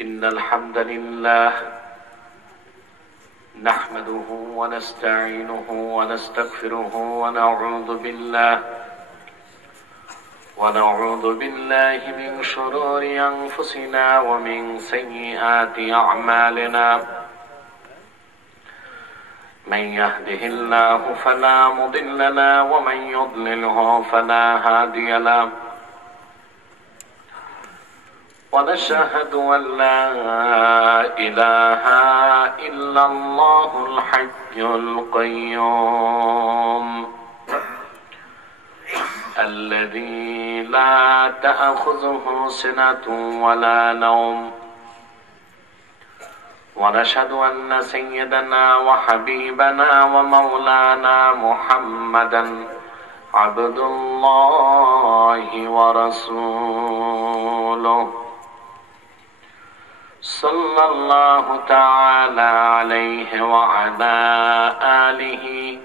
إن الحمد لله نحمده ونستعينه ونستغفره ونعوذ بالله من شرور أنفسنا ومن سيئات أعمالنا من يهده الله فلا مضل له ومن يضلله فلا هادي له ونشهد أن لا إله إلا الله الحي القيوم الذي لا تأخذه سنة ولا نوم ونشهد أن سيدنا وحبيبنا ومولانا محمدا عبد الله ورسوله صلى الله تعالى عليه وعلى آله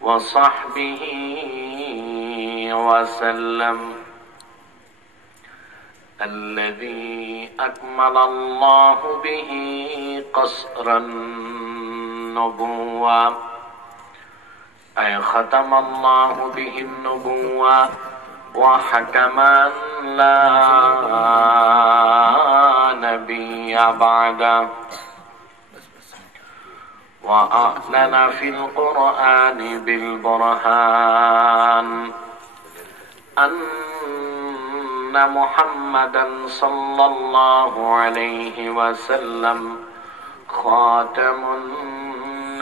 وصحبه وسلم الذي أكمل الله به قصر النبوة أي ختم الله به النبوة وحكما لا نبي بعده وأعلن في القرآن بالبرهان أن محمدا صلى الله عليه وسلم خاتم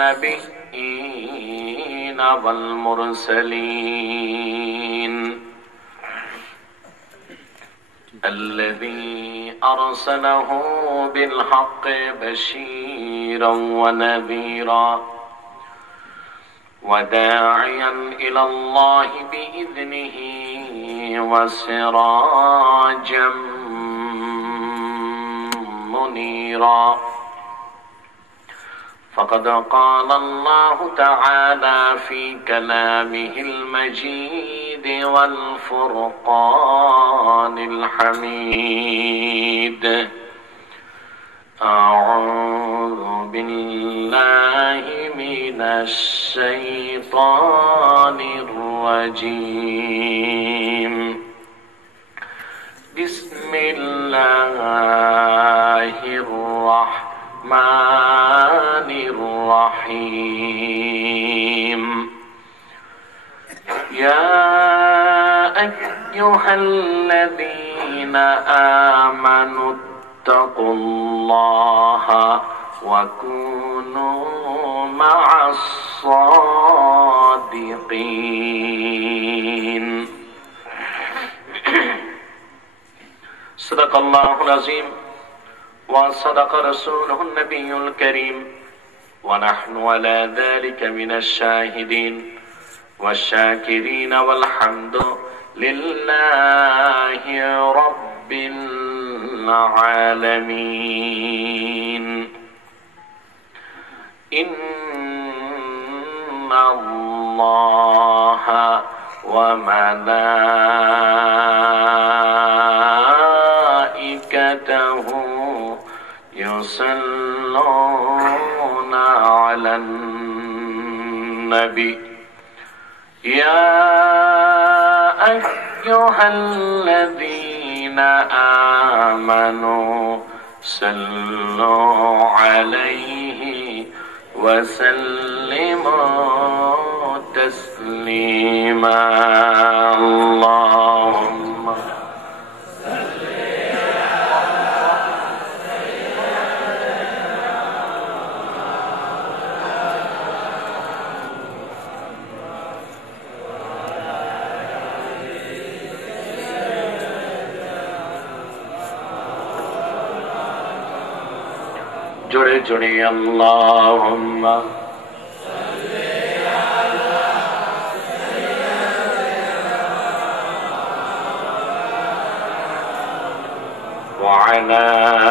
النبيين والمرسلين الذي أرسله بالحق بشيرا ونذيرا وداعيا إلى الله بإذنه وسراجا منيرا فقد قال الله تعالى في كلامه المجيد والفرقان الحميد أعوذ بالله من الشيطان الرجيم بسم الله الرحمن الرحيم يا أيها الذين آمنوا اتقوا الله وكونوا مع الصادقين صدق الله العظيم وصدق رسوله النبي الكريم ونحن على ذلك من الشاهدين والشاكرين والحمد لله رب العالمين إن الله وملائكته يصلون على النبي يا أيها الذين آمنوا صلوا عليه وسلموا تسليما اللهم جڑے جڑے اللهم وعلى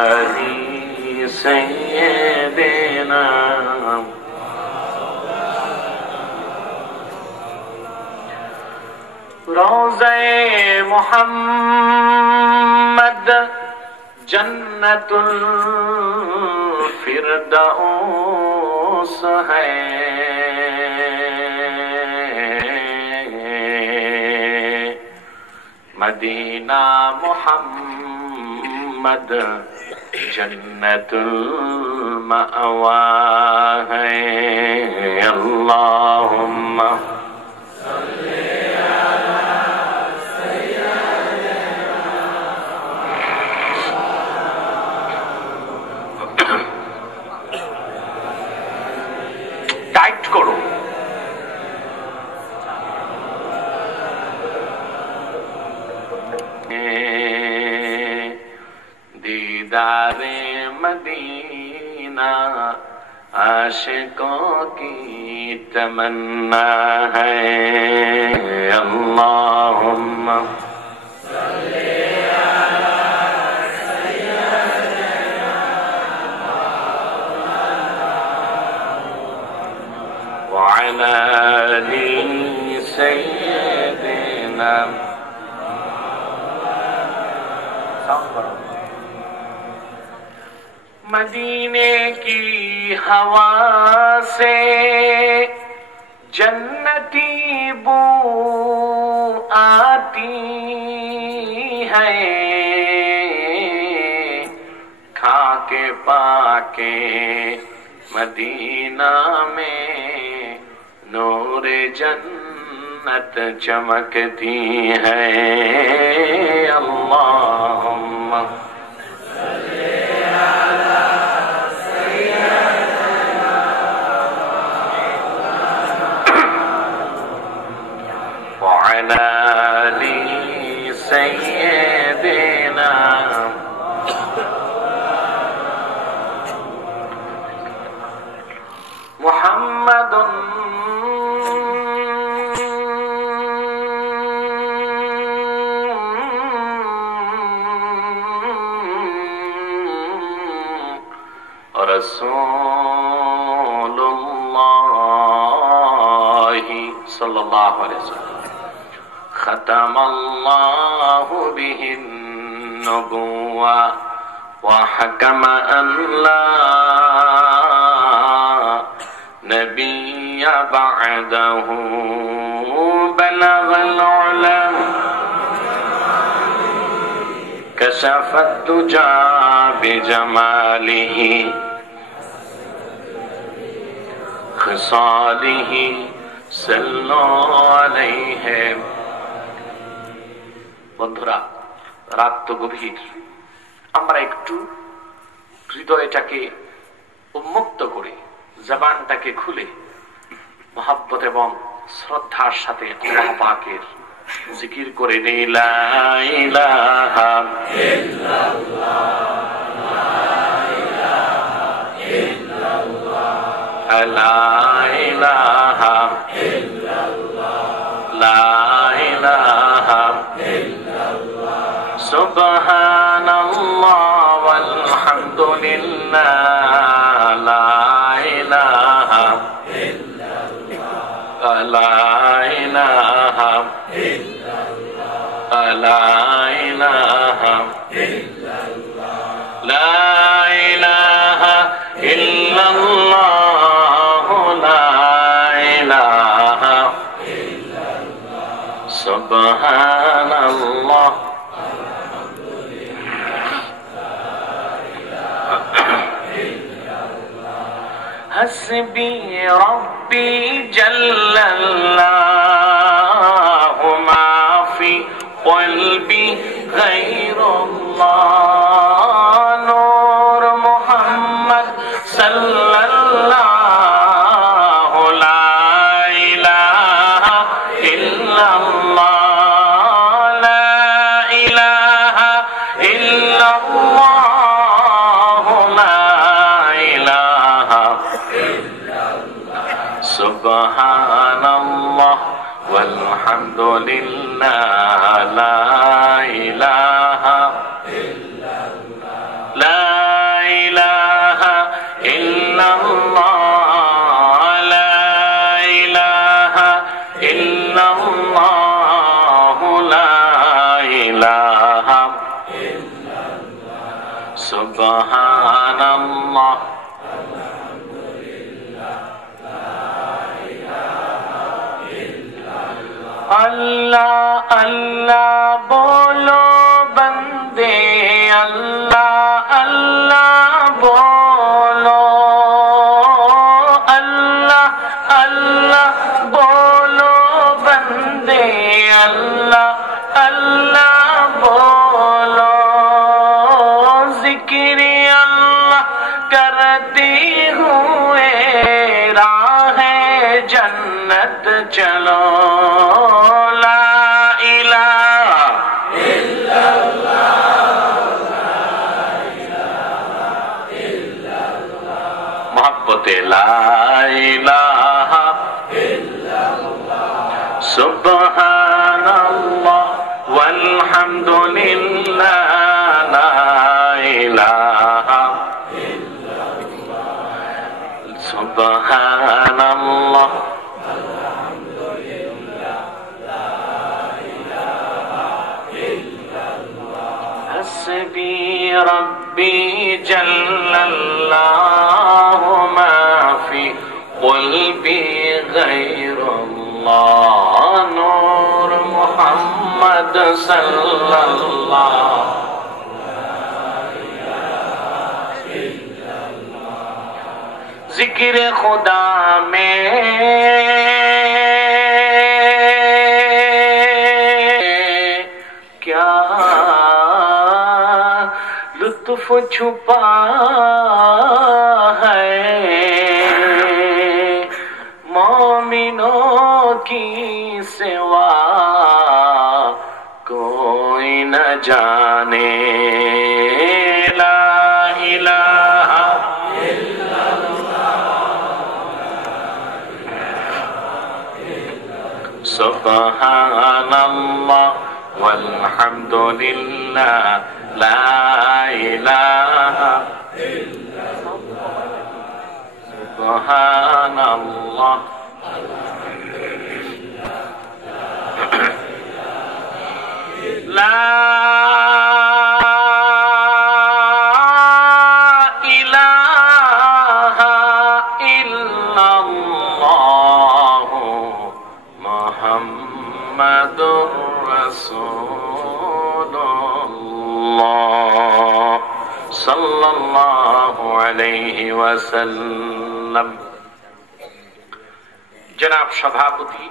آل سيدنا روضہ محمد जन्नतुल फिरदौस है, मदीना मुहम्मद जन्नतुल मअवा है। अल्लाहुम्मा टाइट करो। दीदारे मदीना आशिकों की तमन्ना है। अल्लाहुम्मा वअला आलि सय्यिदिना। मदीने की हवा से जन्नती बू आती है, खाके पाके मदीना में नूरे जन्नत चमकती है। अल्लाहुम्मा वअला आलि सय्यिदिना। मुहम्मदुन रसूलुल्लाहि सल्लल्लाहु अलैहि वसल्लम। खतमल्लाहु बिहिन नबुव्वा व हकम अन ला नबिय्य बअदहु बलगल उलम कशफत दुजा बिजमालिही खसालिही सल्लल्लाहु अलैहि। বন্ধুরা, রাত তো গভীর, আমরা একটু হৃদয়টাকে উন্মুক্ত করে, জবানটাকে খুলে মহব্বত এবং শ্রদ্ধার সাথে আল্লাহ পাকের জিকির করে নেই। লা ইলাহা ইল্লাল্লাহ, লা ইলাহা ইল্লাল্লাহ, লা ইলাহা ইল্লাল্লাহ, লা ইলাহা ইল্লাল্লাহ, সুবহানাল্লাহ ওয়ালহামদুলিল্লাহ, লা ইলাহা ইল্লাল্লাহ, লা ইলাহা ইল্লাল্লাহ, লা ইলাহা ইল্লাল্লাহ, লা ইলাহা ইল্লাল্লাহ, লা ইলাহা ইল্লাল্লাহ, সুবহানাল্লাহ। हस्बी रब्बी जल्लल्लाहु मा फी क़ल्बी गैरुल्लाह, नूर मुहम्मद सल्लल्लाहु ला इलाहा इल्लल्लाह, ला इलाहा इल्लल्लाह, ला इलाहा सुबहानल्लाह वल्हम्दुलिल्लाह, ला इलाहा इल्लल्लाह, ला इलाहा इल्लल्लाह, ला इलाहा इल्लल्लाह, ला इलाहा সুবহানাল্লাহ अल्लाह अल्लाह बोलो बंदे अल्लाह अल्लाह बोलो अल्लाह अल्लाह बोलो बंदे अल्लाह अल्लाह बोलो जिक्र अल्लाह करते हुए राहे जन्नत चलो ला इलाहा इल्लल्लाह सुब्हानल्लाह वल्हम्दुलिल्लाह ला इलाहा इल्लल्लाह सुब्हानल्लाह वल्हम्दुलिल्लाह ला इलाहा इल्लल्लाह हस्बी रब्बी जल्लल्लाहु قلبي غير الله نور محمد صلى الله जिक्र खुदा में क्या लुत्फ छुपा है की सिवा कोई न जाने ला इलाहा इल्लल्लाह सुब्हानल्लाह वल्हम्दुलिल्लाह ला इलाहा इल्लल्लाह सुब्हानल्लाह لا إله إلا الله محمد رسول الله صلى الله عليه وسلم जनाब सभापति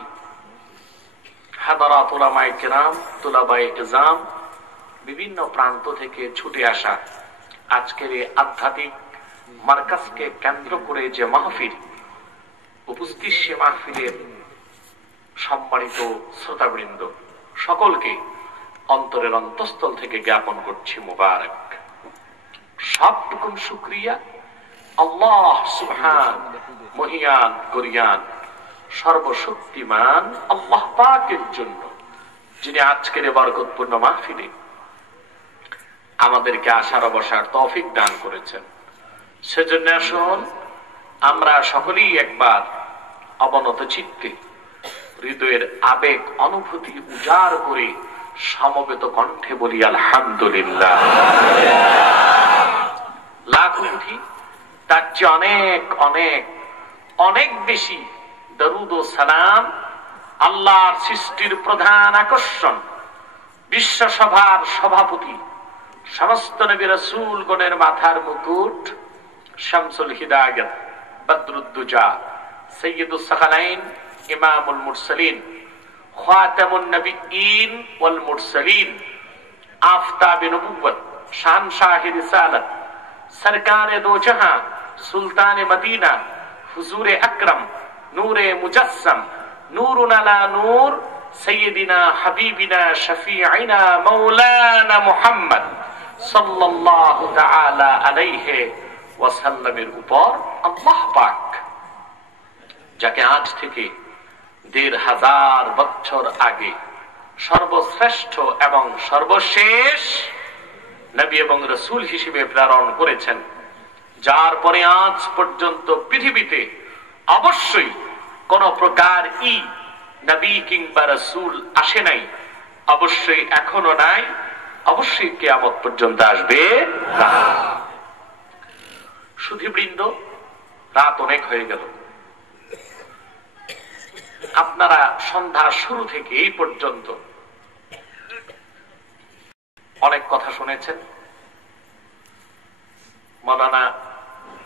হাদারাত উলামায়ে কিরাম তুলাবায়ে ইজাম বিভিন্ন প্রান্ত থেকে ছুটে আসা আজকের এই আধ্যাত্মিক মার্কাজকে কেন্দ্র করে যে মাহফিল উপস্থিত সে মাহফিলের সম্মানিত শ্রোতাবৃন্দ সকলকে অন্তরের অন্তঃস্থল থেকে জ্ঞাপন করছি মুবারক সবটুকুন শুকরিয়া আল্লাহ সুবহান মহিয়ান গরিয়ান সর্বশক্তিমান আল্লাহ পাকের জন্য যিনি আজকের বরকতপূর্ণ মাহফিলে আমাদেরকে আসার বসার তৌফিক দান করেছেন সেজন্য আসুন আমরা সকলেই একবার অবনত চিত্তে হৃদয়ের আবেগ অনুভূতি উজাড় করে সমবেত কণ্ঠে বলি আলহামদুলিল্লাহ লাখ কোটি তার চেয়ে অনেক অনেক অনেক বেশি দরুদ ও সালাম আল্লাহর সৃষ্টির প্রধান আকর্ষণ বিশ্ব সভার সভাপতি সমস্ত নবী রাসূলগণের মাথার মুকুট শামসুল হিদায়াত বদরুদ্দুজা সৈয়দুস সাকালাইন ইমামুল মুরসালিন খাতামুন নবিয়্যিন ওয়াল মুরসালিন আফতাব নবুওয়ত শানশাহ রিসালাত সরকারে দো জাহাं সুলতানে মদিনা হুজুরে আকরাম নূরে মুজাসসাম নূরুন আলা নূর সাইয়্যিদিনা হাবিবিনা শফিঈনা মাওলানা মুহাম্মদ সাল্লাল্লাহু তাআলা আলাইহি ওয়াসাল্লামের উপর আল্লাহ পাক যাকে আজ থেকে ১৫০০ বছর আগে সর্বশ্রেষ্ঠ এবং সর্বশেষ নবী এবং রাসূল হিসেবে প্রেরণ করেছেন, যার পরে আজ পর্যন্ত পৃথিবীতে অবশ্যই কোন প্রকার নবী কিংবা রাসূল আসে নাই, অবশ্যই এখনো নাই, অবশ্যই কিয়ামত পর্যন্ত আসবে না। সুধীবৃন্দ, রাত অনেক হয়ে গেল। আপনারা সন্ধ্যার শুরু থেকে এই পর্যন্ত অনেক কথা শুনেছেন। মাওলানা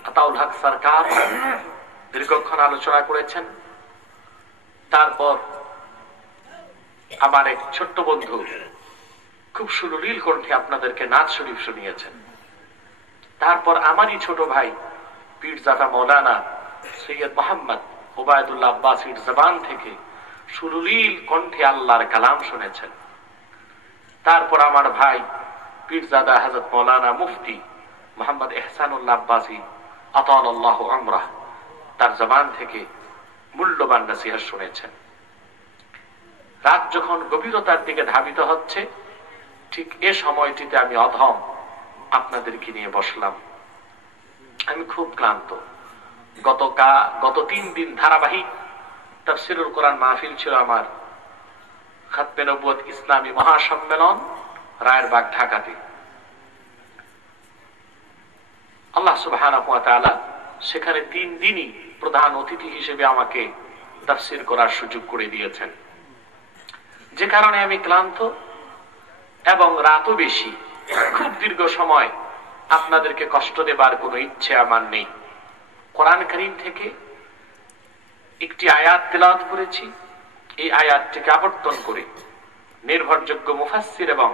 আতাউল হক সরকার দীর্ঘক্ষণ আলোচনা করেছেন। তারপর আমার এক ছোট্ট বন্ধু খুব সুলীল কণ্ঠে আপনাদেরকে নাচ শরীফ শুনিয়েছেন। তারপর আমারই ছোট ভাই পীরজাদা মৌলানা সৈয়দ মোহাম্মদ ওবায়দুল্লাহ আব্বাসীর জবান থেকে সুলীল কণ্ঠে আল্লাহর কালাম শুনেছেন। তারপর আমার ভাই পীরজাদা হযরত মৌলানা মুফতি মোহাম্মদ এহসানুল্লাহ আব্বাসী আতালাল্লাহু আমরাহ, তার জবান থেকে মূল্যবান নসিহত শুনেছেন। রাত যখন গভীরতার দিকে ধাবিত হচ্ছে, ঠিক এ সময়টিতে আমি অধম আপনাদেরকে নিয়ে বসলাম। আমি খুব ক্লান্ত। গত 3 দিন ধারাবাহিক তাফসীরুল কোরআন মাহফিল ছিল আমার খাতমে নবুয়ত ইসলামী মহাসম্মেলন রায়েরবাগ, ঢাকাতে। আল্লাহ সুবহানাহু ওয়া তাআলা সেখানে 3 দিনই প্রধান অতিথি হিসেবে আমাকে তাফসীর করার সুযোগ করে দিয়েছেন, যে কারণে আমি ক্লান্ত এবং রাতও বেশি। খুব দীর্ঘ সময় আপনাদেরকে কষ্ট দেবার কোনো ইচ্ছে আমার নেই। কোরআন কারীম থেকে একটি আয়াত তেলাওয়াত করেছি। এই আয়াতটিকে আবর্তন করে নির্ভরযোগ্য মুফাসসির এবং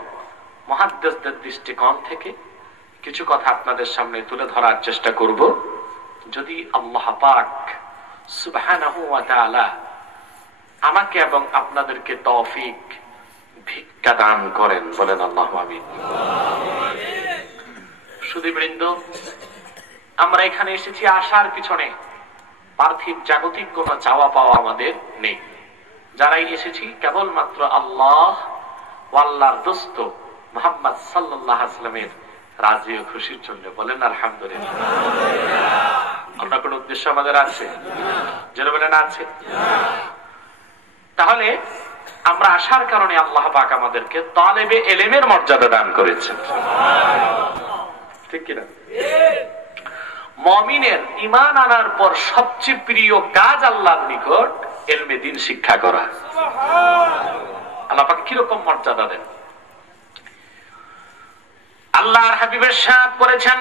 মুহাদ্দিসদের দৃষ্টিকোণ থেকে কিছু কথা আপনাদের সামনে তুলে ধরার চেষ্টা করব, যদি আল্লাহ পাক সুবহানাহু ওয়া তাআলা আমাকে এবং আপনাদেরকে তৌফিক ভিক্ষা দান করেন। বলেন আল্লাহু আমিন। সুধীবৃন্দ, আমরা এখানে এসেছি আসার পিছনে পার্থিব জাগতিক কোনো চাওয়া পাওয়া আমাদের নেই। যারাই এসেছি কেবলমাত্র আল্লাহ ও আল্লাহর দোস্ত মুহাম্মদ সাল্লাল্লাহু আলাইহি ওয়াসাল্লামের রাজি ও খুশির জন্য। বলেন আলহামদুলিল্লাহ। অন্য কোনো উদ্দেশ্য আমাদের আছে? যারা বলেন আছে। তাহলে আমরা আসার কারণে আল্লাহ পাক আমাদেরকে তালেবে ইলমের মর্যাদা দান করেছেন, ঠিক কিনা? মুমিনের ঈমান আনার পর সবচেয়ে প্রিয় কাজ আল্লাহর নিকট ইলমে দ্বীন শিক্ষা করা। আল্লাহ পাক কি রকম মর্যাদা দেন! আল্লাহর হাবিবের সাথ করেছেন,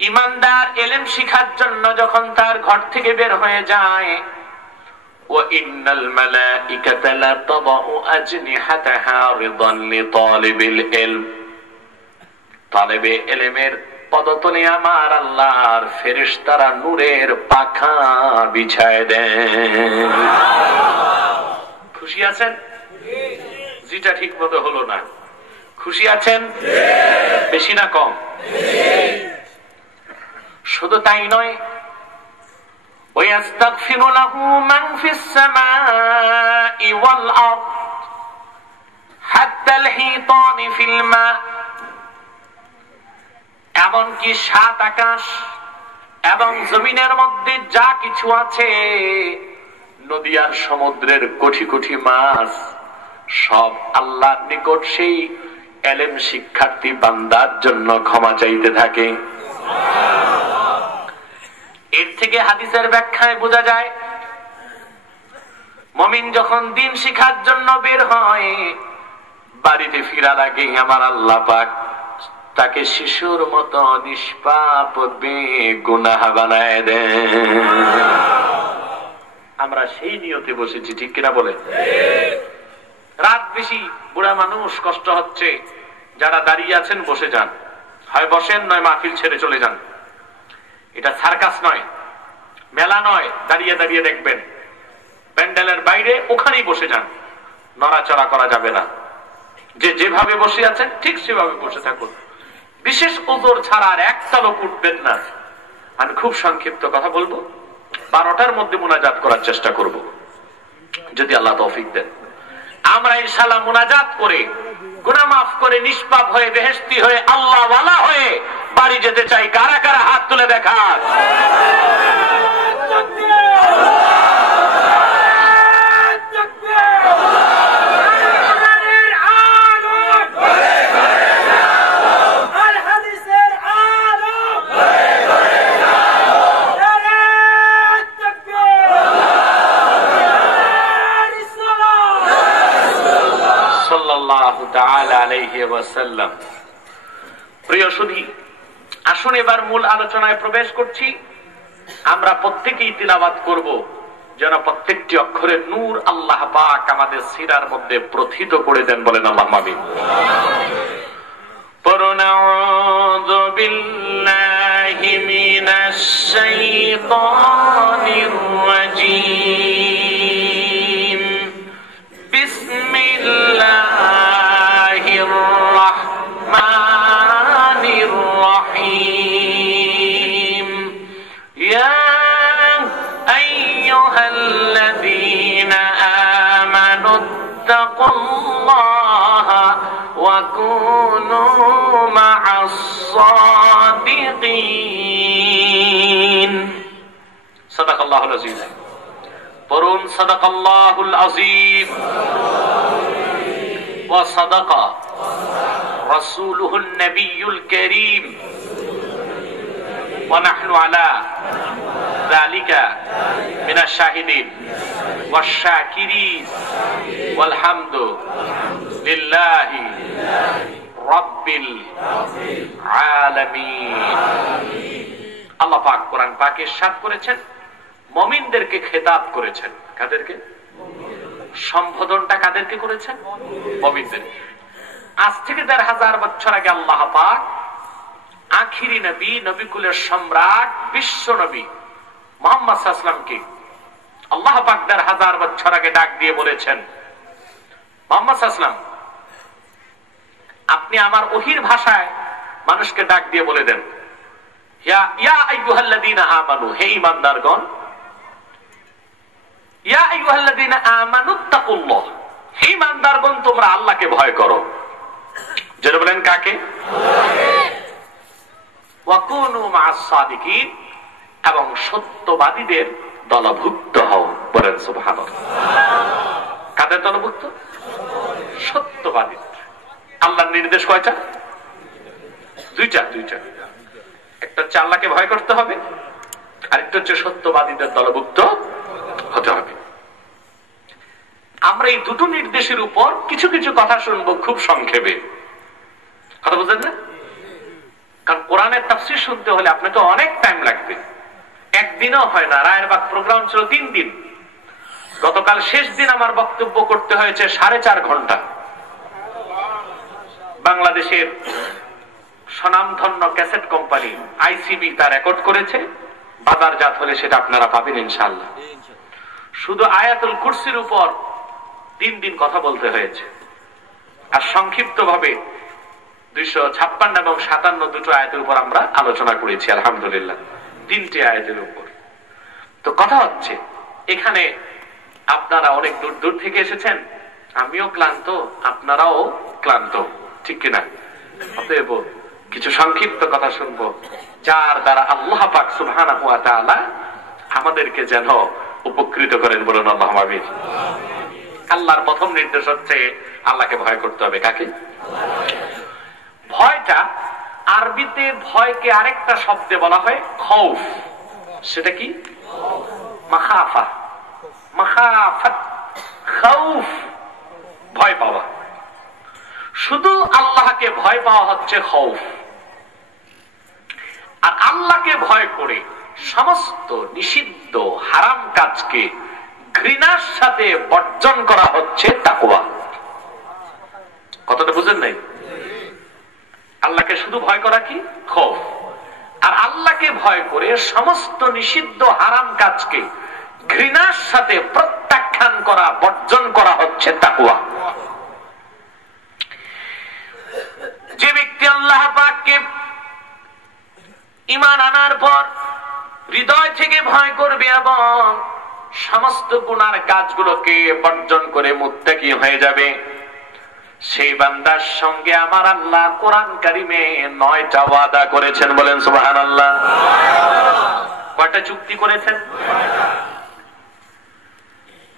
ঈমানদার ইলম শিখার জন্য যখন তার ঘর থেকে বের হয়ে যায়, وَإِنَّ الْمَلَائِكَةَ لَتَضَعُ أَجْنِحَتَهَا رِضًا لِطَالِبِ الْعِلْمِ। তালেবে ইলমের পদতলে আমার আল্লাহর ফেরেশতারা নূরের পাখা বিছায় দেন। খুশি আছেন? যেটা ঠিক মতো হলো না। খুশি আছেন? বেশি না কম? শুধু তাই নয়, وَيَسْتَغْفِرُ لَهُ مَنْ فِي السَّمَاءِ وَالْأَرْضِ حَتَّى الْحِيطَانِ فِي الْمَاءِ। এমনকি 7 আকাশ এবং জমিনের মধ্যে যা কিছু আছে, নদী আর সমুদ্রের কোটি কোটি মাছ, সব আল্লাহর নিকট সেই ইলম শিক্ষার্থী বান্দার জন্য ক্ষমা চাইতে থাকে। এর থেকে হাদিসের ব্যাখ্যায় বোঝা যায়, মুমিন যখন দ্বীন শিখার জন্য বের হয়, বাড়িতে ফিরার আগে আমার আল্লাহ পাক তাকে শিশুর মতো নিষ্পাপ বেগুনাহ বানায় দেন। আমরা সেই নিয়তে বসেছি, ঠিক কিনা বলে? রাত বেশি, বুড়া মানুষ, কষ্ট হচ্ছে, যারা দাঁড়িয়ে আছেন বসে যান, হয় বসেন নয় মাহফিল ছেড়ে চলে যান। এটা সার্কাস নয়, মেলা নয় দাঁড়িয়ে দাঁড়িয়ে দেখবেন। প্যান্ডেলের বাইরে ওখানেই বসে যান, নড়াচড়া করা যাবে না। যে যেভাবে বসে আছেন ঠিক সেভাবে বসে থাকুন, বিশেষ ওজর ছাড়া আর একটা লোক উঠবেন না। আমি খুব সংক্ষিপ্ত কথা বলবো, 12টার মধ্যে মুনাজাত করার চেষ্টা করব, যদি আল্লাহ তৌফিক দেন। আমরা ইনশাআল্লাহ মুনাজাত করে গুনাহ মাফ করে নিষ্পাপ হয়ে বেহেশতি হয়ে আল্লাহ ওয়ালা হয়ে বাড়ি যেতে চাই। কারা কারা হাত তুলে দেখান? আলাইহি ওয়াসাল্লাম। প্রিয় সুধী, আসুন এবার মূল আলোচনায় প্রবেশ করছি। আমরা প্রত্যেকেই তিলাওয়াত করব যেন প্রত্যেকটি অক্ষরের নূর আল্লাহ পাক আমাদের সিরার মধ্যে প্রথিত করে দেন। বলেন আল্লাহুম্মা আমিন। আউযু বিল্লাহি মিনাশ শাইতানির রাজীম। বিসমিল্লাহির রাহমানির রাহিম। ইয়া আইয়ুহাল্লাযীনা আমানু তাকুল্লাহা ওয়া কুনু মা'আস সাদিকিন। সাদাকাল্লাহুল আযীম। পড়ুন সাদাকাল্লাহুল আযীম ওয়া সাদাকা রাসূলুহুন নবিয়্যুল কারীম ওয়া নাহনু আলা যালিকা মিনাশ শাহিদিন ওয়াশ শাকিরিন ওয়াল হামদু লিল্লাহি রাব্বিল আলামিন। আল্লাহ পাক কোরআন পাকে ইরশাদ করেছেন, মুমিনদেরকে খেতাব করেছেন। কাদেরকে? সম্বোধনটা কাদেরকে করেছেন? মুমিনদেরকে। আজ থেকে ১৫০০ বছর আগে আল্লাহ পাক আখিরি নবী, নবিকুলের সম্রাট, বিশ্ব নবী মুহাম্মদ সাল্লাল্লাহু আলাইহি ওয়াসাল্লামকে আল্লাহ পাক ১৫০০ বছর আগে ডাক দিয়ে বলেছেন, মুহাম্মদ সাল্লাল্লাহু আলাইহি ওয়াসাল্লাম, আপনি আমার ওহীর ভাষায় মানুষকে ডাক দিয়ে বলে দেন, ইয়া আইয়ুহাল্লাযীনা আমানু, হে ঈমানদারগণ, ইয়া আইয়ুহাল্লাযীনা আমানু তাকুল্লাহ, হে ঈমানদারগণ তোমরা আল্লাহকে ভয় করো। যারা বলেন কাকে? ওয়া কুনু মা'আস সাদিকিন, এবং সত্যবাদীদের দলভুক্ত হও। বলেন সুবহানাল্লাহ। কাদের দলভুক্ত? সত্যবাদী। আল্লাহর নির্দেশ কয়টা? দুইটা। একটা হচ্ছে আল্লাহকে ভয় করতে হবে, আরেকটা হচ্ছে সত্যবাদীদের দলভুক্ত হতে হবে। আমরা এই দুটো নির্দেশের উপর কিছু কিছু কথা শুনবো খুব সংক্ষেপে। কথা বুঝলেন না? কারণ কোরআনের তাফসীর শুনতে হলে আপনাকে অনেক টাইম লাগবে, একদিনও হয় না। রায়েরবাগ প্রোগ্রাম ছিল 3 দিন। গতকাল শেষ দিন আমার বক্তব্য করতে হয়েছে 4.5 ঘন্টা। বাংলাদেশের স্বনামধন্য ক্যাসেট কোম্পানি আইসিবি তা রেকর্ড করেছে, বাজারজাত হলে সেটা আপনারা পাবেন ইনশাআল্লাহ। শুধু আয়াতুল কুরসির উপর 3 দিন কথা বলতে হয়েছে। আর সংক্ষিপ্ত ভাবে 256 এবং 57 দুটো আয়াতের উপর আমরা আলোচনা করেছি আলহামদুলিল্লাহ, 3টি আয়াতের উপর। তো কথা হচ্ছে, এখানে আপনারা অনেক দূর দূর থেকে এসেছেন, আমিও ক্লান্ত, আপনারাও ক্লান্ত, ঠিক কিনা? অতএব কিছু সংক্ষিপ্ত কথা শুনবো, যার দ্বারা আল্লাহ পাক সুবহানাহু ওয়া তাআলা আমাদেরকে যেন উপকৃত করেন। বলুন আল্লাহুম্মা আমিন। আল্লাহর প্রথম নির্দেশ হচ্ছে আল্লাহকে ভয় করতে হবে। কাকে? ভয়টা আরবিতে ভয়কে আরেকটা শব্দে বলা হয় খৌফ। সেটা কি? মাখাফা, মাখাফাত, খৌফ, ভয় পাওয়া। শুধু আল্লাহকে ভয় পাওয়া হচ্ছে খৌফ। আর আল্লাহকে ভয় করে সমস্ত নিষিদ্ধ হারাম কাজকে ঘৃণার সাথে বর্জন করা হচ্ছে তাকওয়া। কথাটা বুঝেন নাই? আল্লাহকে শুধু ভয় করা কি? খৌফ। আর আল্লাহকে ভয় করে সমস্ত নিষিদ্ধ হারাম কাজকে ঘৃণার সাথে প্রত্যাখ্যান করা, বর্জন করা হচ্ছে তাকওয়া। যে ব্যক্তি আল্লাহ পাককে ঈমান আনার পর হৃদয় থেকে ভয় করবে এবং সমস্ত গুনার কাজগুলোকে বর্জন করে মুত্তাকি হয়ে যাবে, সেই বান্দার সঙ্গে আমার আল্লাহ কোরআন কারিমে 9টা ওয়াদা করেছেন। বলেন সুবহানাল্লাহ। কয়টা চুক্তি করেছেন?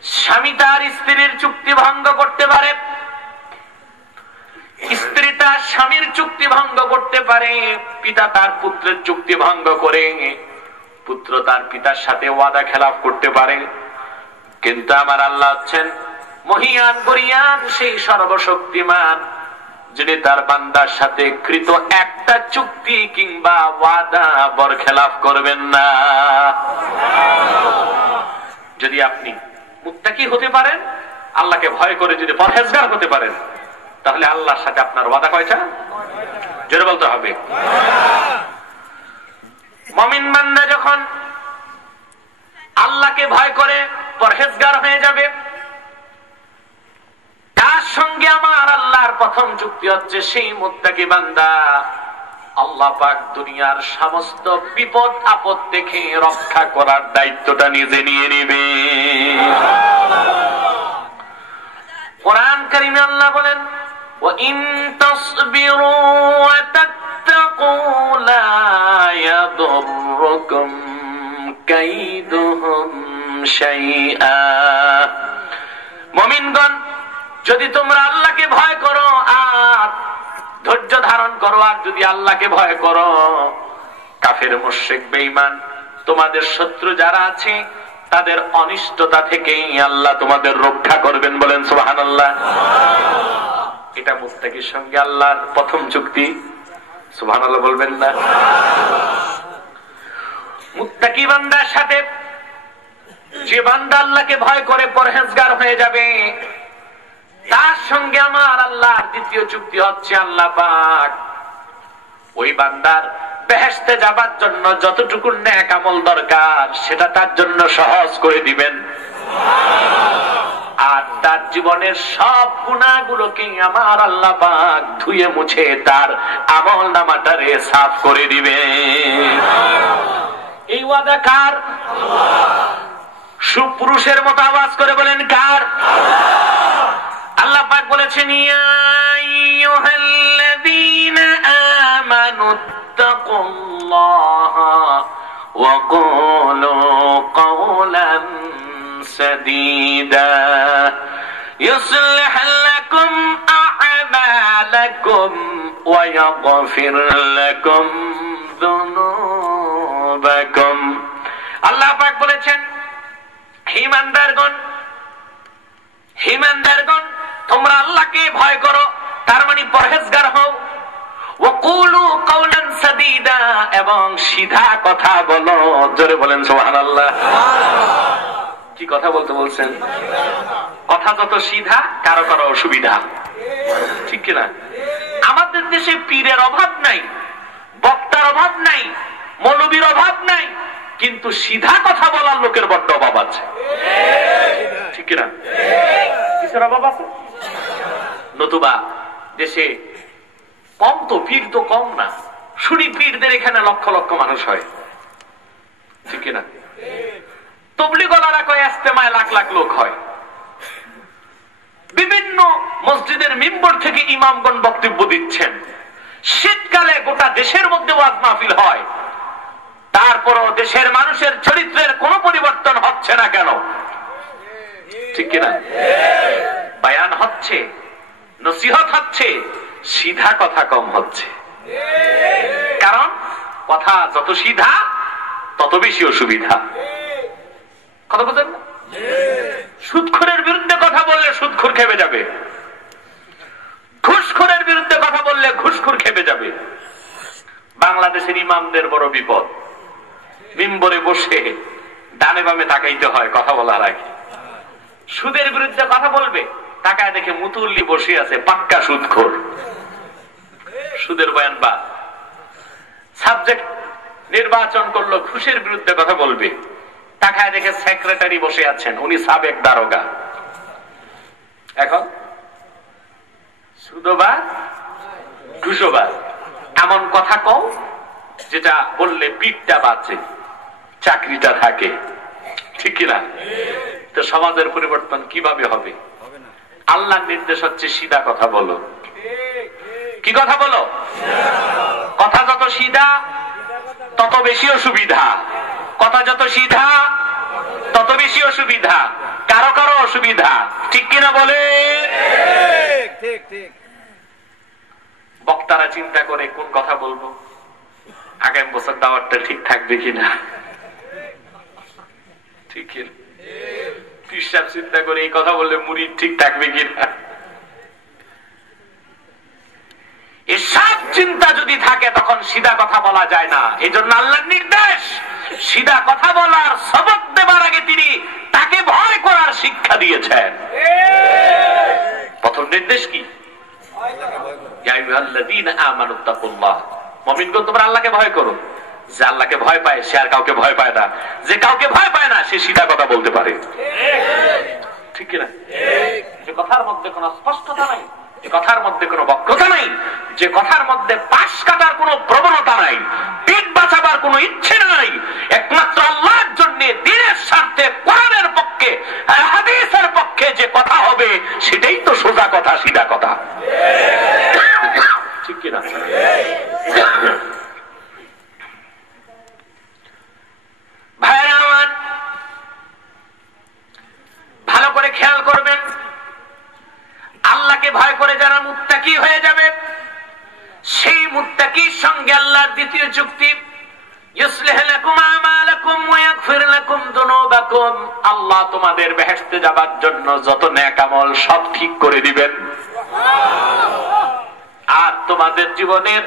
স্বামী তার স্ত্রীর চুক্তি ভঙ্গ করতে পারে, স্ত্রী তার স্বামীর চুক্তি ভঙ্গ করতে পারে, পিতা তার পুত্রের চুক্তি ভঙ্গ করে, পুত্র তার পিতার সাথে ওয়াদা খেলাফ করতে পারে। কিন্তু আমার আল্লাহ হচ্ছেন মহিয়ান, গরিয়ান, সেই সর্বশক্তিমান, যিনি তার বান্দার সাথে কৃত একটা চুক্তি কিংবা ওয়াদা বরখেলাফ করবেন না। যদি আপনি মুত্তাকি হতে পারেন, আল্লাহকে ভয় করে যদি পরহেজগার হতে পারেন, তাহলে আল্লাহর সাথে আপনার ওয়াদা কয়টা? জোরে বলতে হবে। মুমিন বান্দা যখন আল্লাহকে ভয় করে পরহেজগার হয়ে যাবে, তার সঙ্গে আমার আল্লাহর প্রথম চুক্তি হচ্ছে সেই মুত্তাকি বান্দা আল্লাহ পাক দুনিয়ার সমস্ত বিপদ আপদ থেকে রক্ষা করার দায়িত্বটা নিজে নিয়ে নেবে। কোরআন কারীমে আল্লাহ বলেন, ওয়া ইন তাসবিরু ওয়া তাত্তাকু লা ইয়াদুররুকুম কাইদুহুম শাইআ। মুমিনগণ, যদি তোমরা আল্লাহকে ভয় করো আর ধৈর্য ধারণ করো, আর যদি আল্লাহকে ভয় করো, কাফের মুশরিক বেঈমান তোমাদের শত্রু যারা আছে তাদের অনিষ্টতা থেকেই আল্লাহ তোমাদের রক্ষা করবেন। বলেন সুবহানাল্লাহ। এটা মুত্তাকির সঙ্গে আল্লাহর প্রথম চুক্তি। সুবহানাল্লাহ বলবেন না? মুত্তাকি বান্দার সাথে যে বান্দা আল্লাহকে ভয় করে পরহেজগার হয়ে যাবে, তার সঙ্গে আমার আল্লাহর দ্বিতীয় চুক্তি হচ্ছে আল্লাহ পাক ওই বান্দার বেহেশতে যাবার জন্য যতটুকু নেক আমল দরকার সেটা তার জন্য সহজ করে দিবেন, আর তার জীবনের সব গুনাহগুলোকে আমার আল্লাহ পাক ধুয়ে মুছে তার আমল নামাটারে সাফ করে দিবেন। এই ওয়াদা কার? সুপুরুষের মতো আওয়াজ করে বলেন কার? আল্লাহ পাক বলেছেন, ইয়া আইয়ুহাল্লাযীনা আমানুত্তাকুল্লাহা ওয়া কুলু কাওলান সাদীদা ইউসলিহ লাকুম আ'মালাকুম ওয়া ইয়াগফির লাকুম যুনুবাকুম। আল্লাহ পাক বলেছেন, হে ঈমানদারগণ, তোমরা আল্লাহকে ভয় করো, তার মানে পরহেজগার হও। ওয়াকুলু কাওলান সাদীদা, এবং সিধা কথা বলো। জোরে বলেন সুবহানাল্লাহ। কি কথা বলতে বলছেন? কথা যত সিধা কারো কারো অসুবিধা, ঠিক কিনা? আমাদের দেশে পীরের অভাব নাই, বক্তার অভাব নাই, মৌলবীর অভাব নাই, কিন্তু সিধা কথা বলার লোকের বড্ড অভাব আছে, ঠিক কিনা? কিসের অভাব আছে? নতুবা দেশে কম তো পীর তো কম না, শুনি পীরদের এখানে লক্ষ লক্ষ মানুষ হয়, ঠিক কিনা? তবলিগলারা কয় ইজতেমায় লাখ লাখ লোক হয়। বিভিন্ন মসজিদের মিম্বর থেকে ইমামগণ বক্তব্য দিচ্ছেন। শীতকালে গোটা দেশের মধ্যে ওয়াজ মাহফিল হয়, তারপরও দেশের মানুষের চরিত্রের কোনো পরিবর্তন হচ্ছে না কেন? ঠিক কিনা? বায়ান হচ্ছে, নসিহত হচ্ছে, সিধা কথা কম হচ্ছে। কারণ কথা যত সিধা তত বেশি অসুবিধা। কথা বলছেন? সুদখোরের বিরুদ্ধে কথা বললে সুদখোর খেপে যাবে, ঘুষখোরের বিরুদ্ধে কথা বললে ঘুষখোর খেপে যাবে। বাংলাদেশের ইমামদের বড় বিপদ, মিম্বরে বসে ডানে বামে তাকাইতে হয় কথা বলার আগে। সুদের বিরুদ্ধে কথা বলবে, তাকায় দেখে মুতুল্লি বসে আছে পাক্কা সুদখোর, সুদের বয়ান বা সাবজেক্ট নির্বাচন করলো, ঘুষের বিরুদ্ধে কথা বলবে, তাকায় দেখে সেক্রেটারি বসে আছেন, উনি সাবেক দারোগা। এখন সুদবাজ ঘুষবাজ, এমন কথা কও যেটা বললে পিঠটা বাঁচে, চাকরিটা থাকে, ঠিক কিনা? তো সমাজের পরিবর্তন কিভাবে হবে? আল্লাহর নির্দেশ হচ্ছে সিধা কথা বলো। কি কথা বলো? কথা যত সিধা তত বেশি অসুবিধা, কথা যত সিধা তত বেশি অসুবিধা, কারো কারো অসুবিধা, ঠিক কিনা বলে? ঠিক ঠিক। বক্তারা চিন্তা করে কোন কথা বলবো, আগামী বছর দাওয়াতটা ঠিক থাকবে কিনা, ঠিক কিনা? পীর চিন্তা করে এই কথা বললে মুরিদ ঠিক থাকবে কিনা। চিন্তা যদি থাকে তখন সিধা কথা বলা যায় না। এই জন্য আল্লাহর নির্দেশ, সিধা কথা বলার সবক দেবার আগে তিনি তাকে ভয় করার শিক্ষা দিয়েছেন। প্রথম নির্দেশ কি? মুমিনগণ তোমরা আল্লাহকে ভয় করো। যে আল্লাহকে ভয় পায় সে আর কাউকে ভয় পায় না, যে কাউকে ভয় পায় না সে সিধা কথা বলতে পারে। ঠিক কিনা? যে কথার মধ্যে কোনো স্পষ্টতা নাই, যে কথার মধ্যে কোনো বক্রতা নাই, যে কথার মধ্যে পাশ কাটার কোনো প্রবণতা নাই, পিঠ বাঁচাবার কোনো ইচ্ছে নাই, একমাত্র আল্লাহর জন্য দ্বীনের স্বার্থে কোরআনের পক্ষে হাদিসের পক্ষে যে কথা হবে সেটাই তো সোজা কথা, সিধা কথা। ঠিক কিনা? ভাইরা আমার, ভালো করে খেয়াল করবেন, আল্লাহকে ভয় করে যারা মুত্তাকি হয়ে যাবে সেই মুত্তাকির সঙ্গে আল্লাহর দ্বিতীয় চুক্তি, ইউসলিহু লাকুম আমালাকুম ওয়া ইয়াগফির লাকুম যুনুবাকুম, আল্লাহ তোমাদের বেহেশতে যাবার জন্য যত নেক আমল সব ঠিক করে দিবেন, আর তোমাদের জীবনের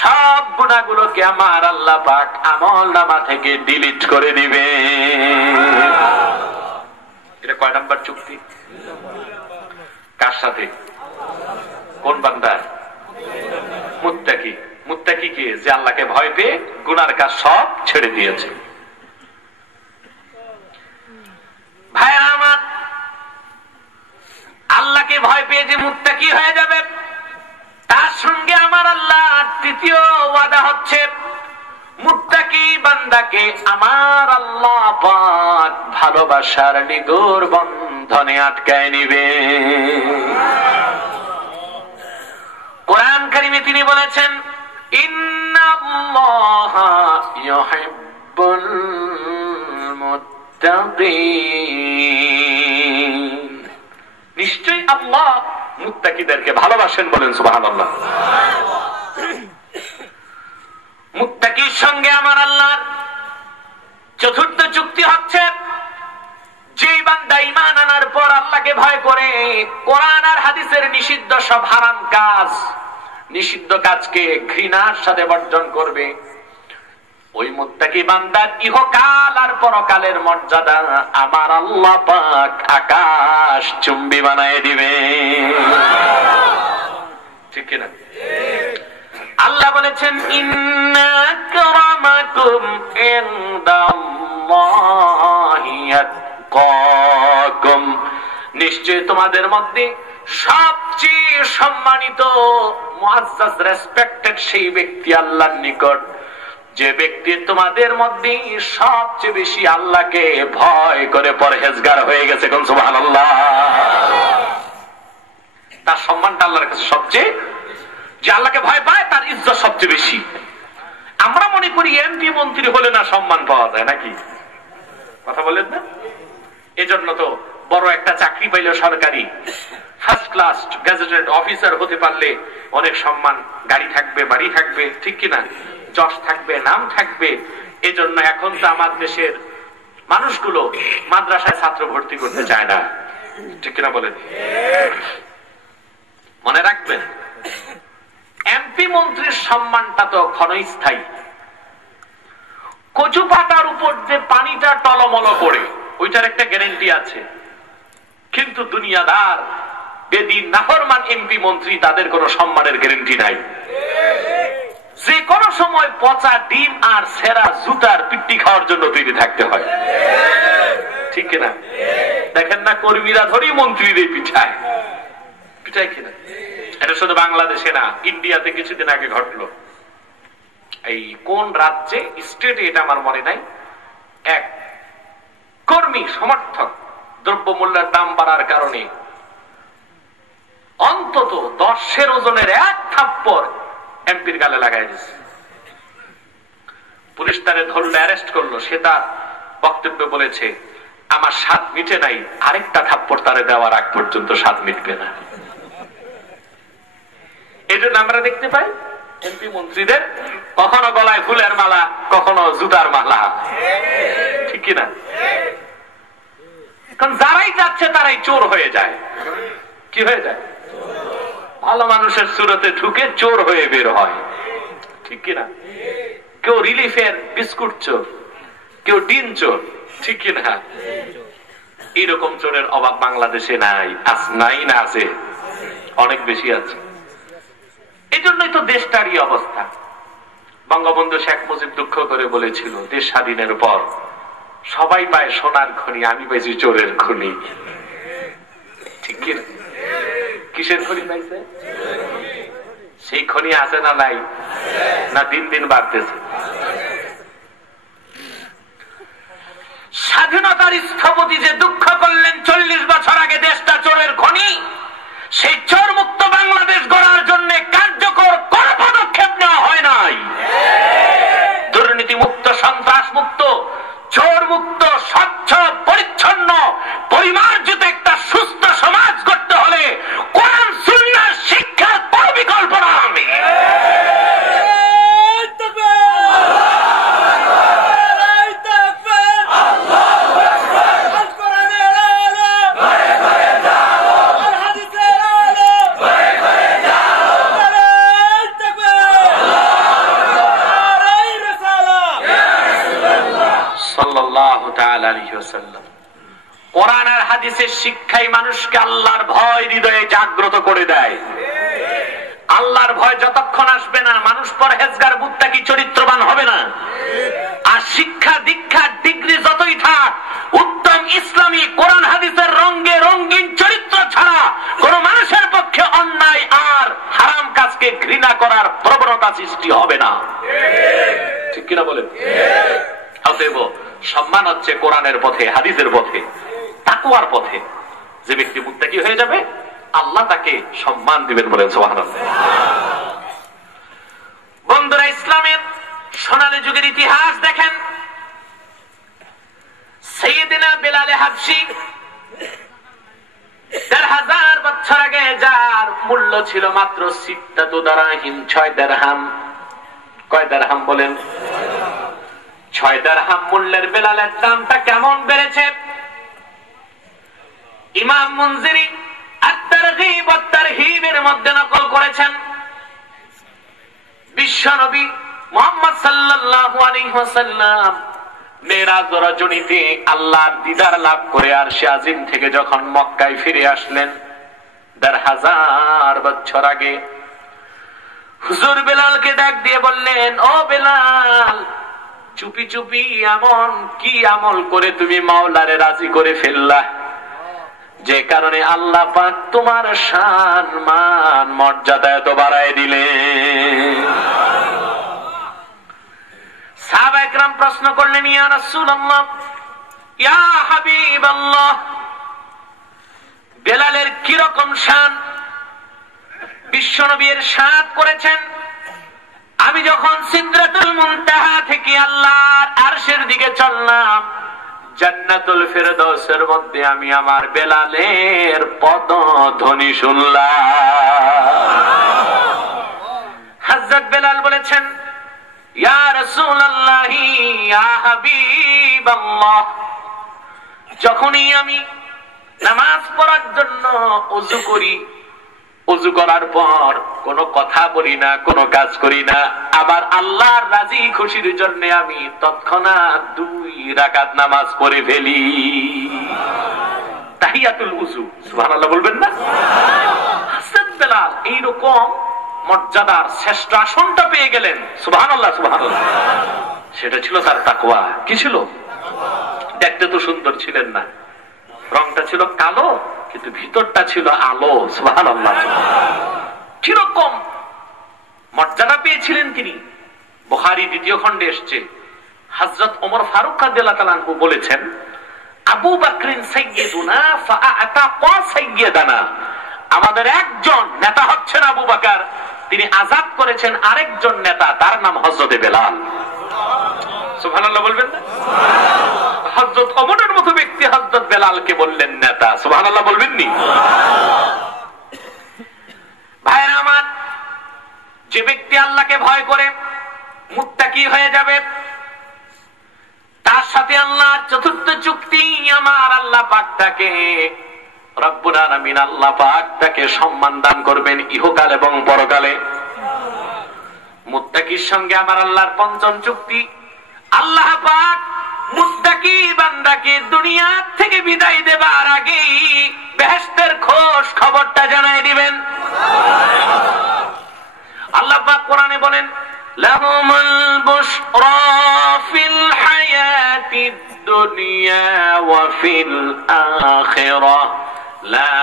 সব গুনাহগুলোকে আমার আল্লাহ পাক আমলনামা থেকে ডিলিট করে দিবে। এটা কয় নাম্বার চুক্তি? কার সাথে? কোন বান্দা? মুত্তাকি। মুত্তাকি কে? যে আল্লাহকে ভয় পেয়ে গুনার কাজ সব ছেড়ে দিয়েছে। ভাইরা আমার, আল্লাহকে ভয় পেয়ে যে মুত্তাকি হয়ে যাবে তার সঙ্গে আমার আল্লাহ তৃতীয় ওয়াদা হচ্ছে, মুত্তাকি বান্দাকে আমার আল্লাহ পাক ভালোবাসার নিগড় বন্ধনে আটকায় নিবে। কোরআন কারিমে তিনি বলেছেন, ইন্নাল্লাহা ইউহিব্বুল মুত্তাকিন, নিশ্চয়ই আল্লাহ মুত্তাকিদেরকে ভালোবাসেন। বলেন সুবহানাল্লাহ। মুত্তাকির সঙ্গে আমার আল্লাহর চতুর্থ চুক্তি হচ্ছে, যে বান্দা ঈমান আনার পর আল্লাহকে ভয় করে কোরআন আর হাদিসের নিষিদ্ধ সব হারাম কাজ, নিষিদ্ধ কাজকে ঘৃণার সাথে বর্জন করবে, ওই মুত্তাকি বান্দার ইহকাল আর পরকালের মর্যাদা আমার আল্লাহ পাক আকাশ চুম্বি বানায় দিবে। ঠিক কিনা? আল্লাহ বলেছেন, ইন্না আকরামাকুম ইনদাল্লাহি আতকাকুম, নিশ্চয় তোমাদের মধ্যে সবচেয়ে সম্মানিত মুআজ্জাজ রেসপেক্টেড সেই ব্যক্তি আল্লাহর নিকট, যে ব্যক্তি তোমাদের মধ্যে সবচেয়ে বেশি আল্লাহকে ভয় করে পরহেজগার হয়ে গেছে। কোন সুবহানাল্লাহ। তার সম্মানটা আল্লাহর কাছে সবচেয়ে, যে আল্লাহকে ভয় পায় তার ইজ্জত সবচেয়ে বেশি। আমরা মনে করি এমপি মন্ত্রী হলে না সম্মান পাওয়া যায় নাকি? কথা বলেন না? এজন্য তো বড় একটা চাকরি পাইলে সরকারি ফার্স্ট ক্লাস গ্যাজেটেড অফিসার হতে পারলে অনেক সম্মান, গাড়ি থাকবে, বাড়ি থাকবে, ঠিক কিনা, যশ থাকবে, নাম থাকবে। এজন্য এখন তো আমার দেশের মানুষগুলো মাদ্রাসায় ছাত্র ভর্তি করতে চায় না, ঠিক কিনা বলেন? মনে রাখবেন, এমপি মন্ত্রীর সম্মানটা তো ক্ষণস্থায়ী। কচু পাতার উপর যে পানিটা টলমল করে ওইটার একটা গ্যারান্টি আছে, কিন্তু দুনিয়াদার বেদি নাফরমান এমপি মন্ত্রী তাদের কোনো সম্মানের গ্যারান্টি নাই। যে কোনো সময় পচা ডিম আর সেরা জুতার পিট্টি খাওয়ার জন্য তৈরি থাকতে হয়, ঠিক কিনা? দেখেন না, কর্মীরা ধরেই মন্ত্রীদের পিঠায় পিঠায় কিনা। এটা শুধু বাংলাদেশে না, ইন্ডিয়াতে কিছুদিন আগে ঘটলো। এই কোন রাজ্যে, স্টেটে এটা আমার মনে নাই, এক কর্মী সমর্থক দ্রব্যমূল্যের দাম বাড়ার কারণে অন্তত 10 ওজনের এক থাপ্পড় এমপির গালে লাগাই দিয়েছে। পুলিশ তারে ধরলো, অ্যারেস্ট করলো। সে তার বক্তব্য বলেছে, আমার স্বাদ মিটে নাই, আরেকটা থাপ্পড় তারে দেওয়ার আগ পর্যন্ত স্বাদ মিটবে না। এই জন্য আমরা দেখতে পাই এমপি মন্ত্রীদের কখনো গলায় ফুলের মালা, কখনো জুতার মালা, ঠিক কিনা? কারণ যারাই যাচ্ছে তারাই চোর হয়ে যায়। কি হয়ে যায়? ভালো মানুষের সুরতে ঢুকে চোর হয়ে বের হয়। ঠিক কিনা? কেউ রিলিফের বিস্কুট চোর, কেউ ডিম চোর, ঠিক কিনা? এইরকম চোরের অভাব বাংলাদেশে নাই, নাই না আছে, অনেক বেশি আছে। এই জন্যই তো দেশটারই অবস্থা। বঙ্গবন্ধু শেখ মুজিব দুঃখ করে বলেছিল, দেশ স্বাধীনের পর সবাই পায় সোনার খনি, আমি পাইছি চোরের খনি। ঠিক কিনা? কিসের খনি পাইছে? সেই খনি আছে না নাই? না দিন দিন বাড়তেছে? স্বাধীনতার স্থপতি যে দুঃখ করলেন 40 বছর আগে দেশটা চোরের খনি, সেই চোর মুক্ত বাংলাদেশ গড়ার জন্য কার্যকর কোন পদক্ষেপ নেওয়া হয় নাই। দুর্নীতি মুক্ত, সন্ত্রাস মুক্ত, চোর মুক্ত, স্বচ্ছ, পরিচ্ছন্ন, পরিমার্জিত একটা সুস্থ সমাজ করতে হলে কোরআন সুন্নাহ শিক্ষার কোন বিকল্প নাই। কোরআন আর হাদিসের শিক্ষাই মানুষকে আল্লাহর ভয় হৃদয়ে জাগ্রত করে দেয়। আল্লাহর ভয় যতক্ষণ আসবে না, মানুষ পরহেজগার মুত্তাকি চরিত্রবান হবে না। আর শিক্ষা দীক্ষা ডিগ্রি যতই থাক, উত্তম ইসলামী কোরআন হাদিসের রঙে রঙিন চরিত্র ছাড়া কোন মানুষের পক্ষে অন্যায় আর হারাম কাজকে ঘৃণা করার প্রবণতা সৃষ্টি হবে না। ঠিক কিনা বলেন? অতএব সম্মান হচ্ছে কোরআনের পথে, হাদিসের পথে, তাকওয়ার পথে। যে ব্যক্তি মুত্তাকি হয়ে যাবে, আল্লাহ তাকে সম্মান দিবেন, বলেন সুবহানাল্লাহ। বন্ধুরা, ইসলামের সোনালী যুগের ইতিহাস দেখেন। সাইয়েদিনা বেলাল হাবশী ১৫০০ বছর আগে যার মূল্য ছিল মাত্র ৬ দিরহাম। কয় দিরহাম বলেন? ৬ দিরহাম মূল্যের বেলালের দামটা কেমন বেড়েছে? ইমাম মুনজিরি আত-তারগীব ওয়াত তারহীবের মধ্যে নকল করেছেন। বিশ্বনবী মুহাম্মদ সাল্লাল্লাহু আলাইহি ওয়াসাল্লাম মেরাজ রজনীতে আল্লাহর দিদার লাভ করে আরশে আজিম থেকে যখন মক্কায় ফিরে আসলেন ১৫০০ বছর আগে, হুজুর বেলালকে ডাক দিয়ে বললেন, ও বেলাল, চুপি চুপি এমন কি আমল করে তুমি মাওলারে রাজি করে ফেললা, যে কারণে আল্লাহ পাক তোমার শান মান মর্যাদা এত বাড়ায় দিলেন? সাহাবায়ে কেরাম প্রশ্ন করলেন, ইয়া রাসূলুল্লাহ, ইয়া হাবিবাল্লাহ, বেলালের কি রকম শান? বিশ্বনবী ইরশাদ করেছেন, আমি যখন সিদরাতুল মুনতাহা থেকে আল্লাহর আরশের দিকে চললাম, জান্নাতুল ফেরদাউসের মধ্যে আমি আমার বেলালের পদধ্বনি শুনলাম। হযরত বেলাল বলেছেন, ইয়া রাসূলুল্লাহ, ইয়া হাবিবাল্লাহ, যখনই আমি নামাজ পড়ার জন্য ওযু করি, ওযু করার পর কোনো কথা বলি না, কোনো কাজ করি না, আবার আল্লাহর রাজি খুশির জন্য আমি তৎক্ষণাৎ 2 রাকাত নামাজ পড়ে ফেলি। তাহিয়াতুল ওযু, সুবহানাল্লাহ বলবেন না? হযরত বেলাল এইরকম মর্যাদার শ্রেষ্ঠ আসনটা পেয়ে গেলেন, সুবহানাল্লাহ সুবহানাল্লাহ। সেটা ছিল তার তাকওয়া। কি ছিল? দেখতে তো সুন্দর ছিলেন না, রংটা ছিল কালো, কিন্তু ভিতরটা ছিল আলো, সুবহানাল্লাহ। কিরকম মর্যাদা পেয়েছিলেন তিনি? বুখারী 2য় খণ্ডে এসেছে, হযরত ওমর ফারুক রাদিয়াল্লাহু তাআলা আনহু বলেছেন, আবু বকরিন সাইয়্যিদুনা ফাআতাকা সাইয়্যিদানা, আমাদের একজন নেতা হচ্ছেন আবু বকর, তিনি আযাদ করেছেন আরেকজন নেতা, তার নাম হযরত বেলাল। সুবহানাল্লাহ বলবেন না? হযরত ওমরের মতো ব্যক্তি হযরত বেলালকে বললেন নেতা, সুবহানাল্লাহ বলবেন নি? ভাইরা আমার, যে ব্যক্তি আল্লাহকে ভয় করে মুত্তাকি হয়ে যাবে, তার সাথে আল্লাহর চতুর্থ চুক্তি, আমার আল্লাহ পাক তাকে, রব্বুল আলামিন আল্লাহ পাক তাকে সম্মান দান করবেন ইহকাল এবং পরকালে। মুত্তাকির সঙ্গে আমার আল্লাহর পঞ্চম চুক্তি, আল্লাহ পাক মুত্তাকি বান্দাকে দুনিয়া থেকে বিদায় দেবার আগেই বেহেশতের খোঁজ খবরটা জানাই দিবেন। আল্লাহ পাক কোরআনে বলেন, লাহুমুল বুশরা ফিল হায়াতিদ দুনিয়া ওয়া ফিল আখিরাহ লা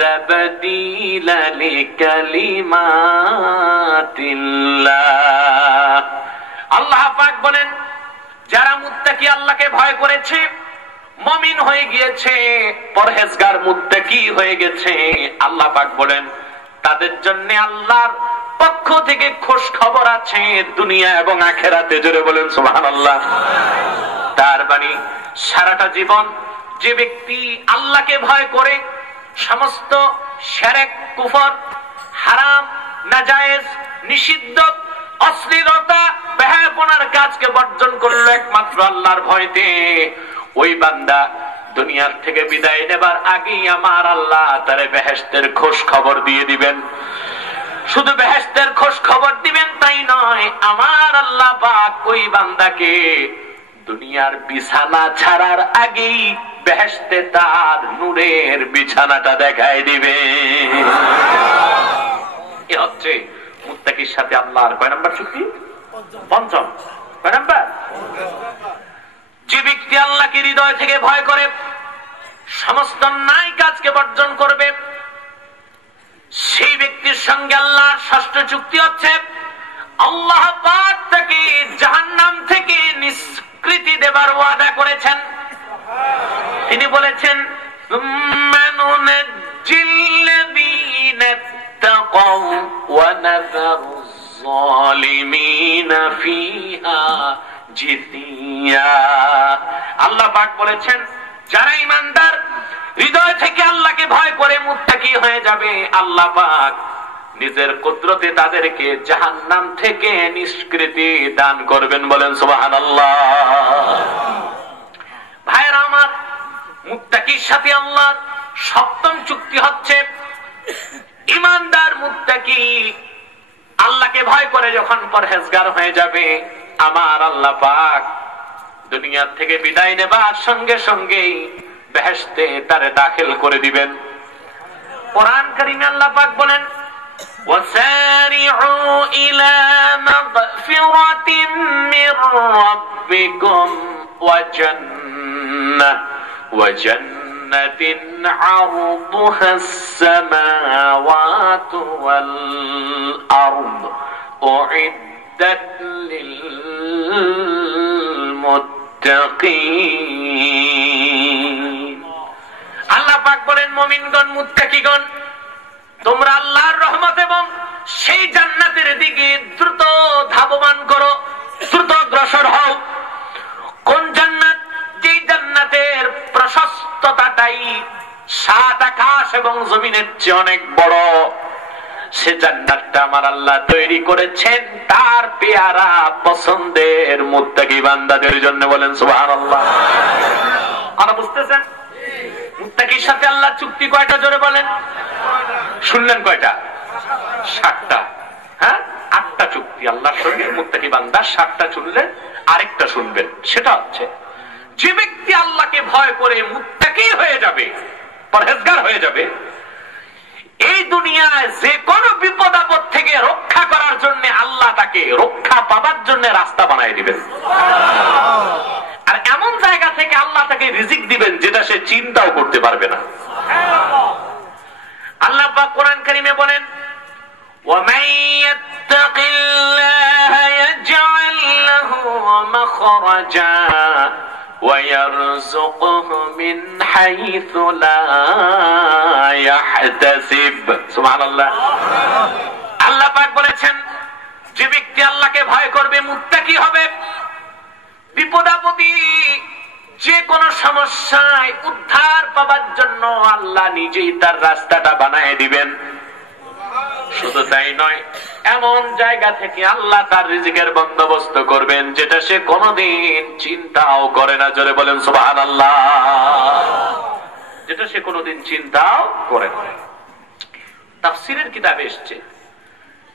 তাবদীলা লিকালিমাতিল্লাহ। আল্লাহ পাক বলেন, যারা মুত্তাকি আল্লাহকে ভয় করেছে, মুমিন হয়ে গিয়েছে, পরহেজগার মুত্তাকি হয়ে গেছে, আল্লাহ পাক বলেন তাদের জন্য আল্লাহর পক্ষ থেকে খোঁজ খবর আছে দুনিয়া এবং আখিরাতে। জোরে বলেন সুবহানাল্লাহ। তার মানে সারাটা জীবন যে ব্যক্তি আল্লাহকে ভয় করে সমস্ত শিরক, কুফর, হারাম, নাজায়েজ, নিষিদ্ধ, অশ্লীলতা, বেহায়াপনার কাজকে বর্জন করলো একমাত্র আল্লাহর ভয়তে, ওই বান্দা দুনিয়ার থেকে বিদায় নেবার আগেই আমার আল্লাহ তার বেহেশতের খোঁজ খবর দিয়ে দিবেন। শুধু বেহেশতের খোঁজ খবর দিবেন তাই নয়, আমার আল্লাহ পাক ওই বান্দাকে দুনিয়ার বিছানা ছাড়ার আগেই বেহেশতে তার নূরের বিছানাটা দেখায় দিবে। এ হচ্ছে মুত্তাকির সাথে আল্লাহর কয় নাম্বার চুক্তি? পঞ্চম। কয় নাম্বার? যে ব্যক্তি আল্লাহকে হৃদয় থেকে ভয় করে, সমস্ত অন্যায় কাজকে বর্জন করবে, সেই ব্যক্তির সঙ্গে আল্লাহর ষষ্ঠ চুক্তি হচ্ছে আল্লাহ পাক তাকে জাহান্নাম থেকে নিষ্কৃতি দেবার ওয়াদা করেছেন। তিনি বলেছেন, সুম্মা নুনাজ্জিল্লাযীনা তাকাউ ওয়া নাযারুজ যালিমিনা ফিহা জিসিয়া। আল্লাহ পাক বলেছেন, যারা ঈমানদার হৃদয় থেকে আল্লাহকে ভয় করে মুত্তাকি হয়ে যাবে, আল্লাহ পাক নিজের কুদরতে তাদেরকে জাহান্নাম থেকে নিষ্কৃতি দান করবেন। বলেন সুবহানাল্লাহ। ভাইরা আমার, মুত্তাকির সাথে আল্লাহর সপ্তম চুক্তি হচ্ছে ঈমানদার মুত্তাকি আল্লাহকে ভয় করে যখন পরহেজগার হয়ে যাবে, আমার আল্লাহ পাক দুনিয়া থেকে বিদায় নেবার সঙ্গে সঙ্গেই বেহেশতে তারে দাখিল করে দিবেন। কোরআন কারীমে আল্লাহ পাক বলেন, ওয়াসারিউ ইলা মাগফিরাতিন মির রাব্বিকুম ওয়া জান্নাতিন আরদুহাস সামাওয়াতু ওয়াল আরদ উইদ্দাত লিল মুত্তাকিন। আল্লাহ পাক বলেন, মুমিনগণ, মুত্তাকিগণ, তোমরা আল্লাহর রহমত এবং সেই জান্নাতের দিকে দ্রুত ধাবমান করো, দ্রুত অগ্রসর হও। কোন জান্নাত? যেই জান্নাতের প্রশস্ততাটাই সাত আকাশ এবং জমিনের চেয়ে অনেক বড়। সে জান্নাতটা আমার আল্লাহ তৈরি করেছেন তার পেয়ারা পছন্দের মুত্তাকি বান্দাদের জন্য। বলেন সুবহানাল্লাহ। আপনারা বুঝতেছেন? মুত্তাকির সাথে আল্লাহ চুক্তি কয়টা? জোরে বলেন। শুনলেন কয়টা? 7টা। হ্যাঁ, 8টা চুক্তি আল্লাহর সঙ্গে মুত্তাকি বান্দা। 7টা শুনলেন, আরেকটা শুনবেন। সেটা হচ্ছে, যে ব্যক্তি আল্লাহকে ভয় করে মুত্তাকি হয়ে যাবে, পরহেজগার হয়ে যাবে, এই দুনিয়ায় যে কোনো বিপদ আপদ থেকে রক্ষা করার জন্য আল্লাহ তাকে রক্ষা পাবার জন্য রাস্তা বানাই দিবেন। আর এমন জায়গা থেকে আল্লাহ তাকে রিজিক দিবেন যেটা সে চিন্তাও করতে পারবে না। আল্লাহ পাক কোরআন কারীমে বলেন, وَمَن يَتَّقِ اللَّهَ يَجْعَل لَّهُ مَخْرَجًا وَيَرْزُقْهُ مِنْ حَيْثُ لَا يَحْتَسِبُ। সুবহানাল্লাহ। আল্লাহ পাক বলেছেন, যে ব্যক্তি আল্লাহকে ভয় করবে, মুত্তাকি হবে, বিপদ আপদে যে কোনো সমস্যায় উদ্ধার পাবার জন্য আল্লাহ নিজেই তার রাস্তাটা বানায় দিবেন। শুধু তাই নয়, এমন জায়গা থেকে আল্লাহ তার রিজিকের বন্দোবস্ত করবেন যেটা সে কোনোদিন চিন্তাও করে না। জোরে বলেন সুবহানাল্লাহ। যেটা সে কোনোদিন চিন্তাও করে না। তাফসীরের কিতাবে এসেছে,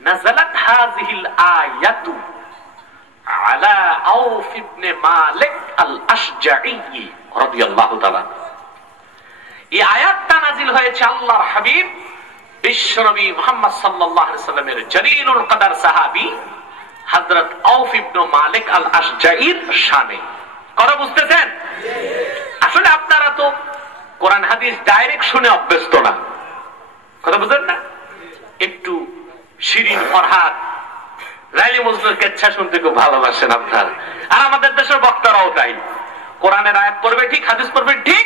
নাযালাত হাযিহিল আয়াতু আলা আউফ ইবনে মালিক আল আশজাঈ রাদিয়াল্লাহু তাআলা। এই আয়াতটা নাযিল হয়েছে আল্লাহর হাবিব বিশ্বনবী মুহাম্মদ সাল্লাল্লাহু আলাইহি ওয়াসাল্লামের জলিলুল কদর সাহাবী হযরত আউফ ইবনে মালিক আল আশজাঈর শানে। কথা বুঝতেছেন? আসলে আপনারা তো কোরআন হাদিস ডাইরেক্ট শুনে অভ্যস্ত না, কথা বুঝেন না? একটু শিরিন ফরহাদ লাইলি মজনুর কেচ্ছা শুনতে খুব ভালোবাসেন আপনারা, আর আমাদের দেশের বক্তারাও তাই। কোরআনের আয়াত পড়বে ঠিক, হাদিস পড়বে ঠিক,